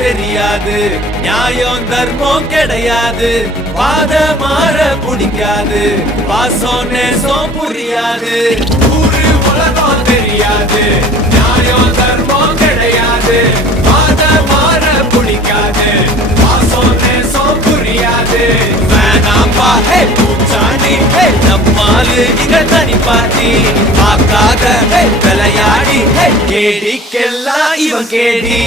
தெரியாது, நியாயம் தர்மம் கிடையாது, பாத மாற பிடிக்காது, பாசம் நேசம் புரியாது, ஊரு உலகம் தெரியாது, நியாயம் தர்மம் கிடையாது, பாத மாற பிடிக்காது, பாசம் நேசம் புரியாது. வேணாம்பா ஹே பூச்சாண்டி, ஹே நம்மாலு இங்க தனி பாட்டி, பார்க்காத ஹே விளையாடி, ஹே கேடிக்கெல்லாம் இவன் கேடி.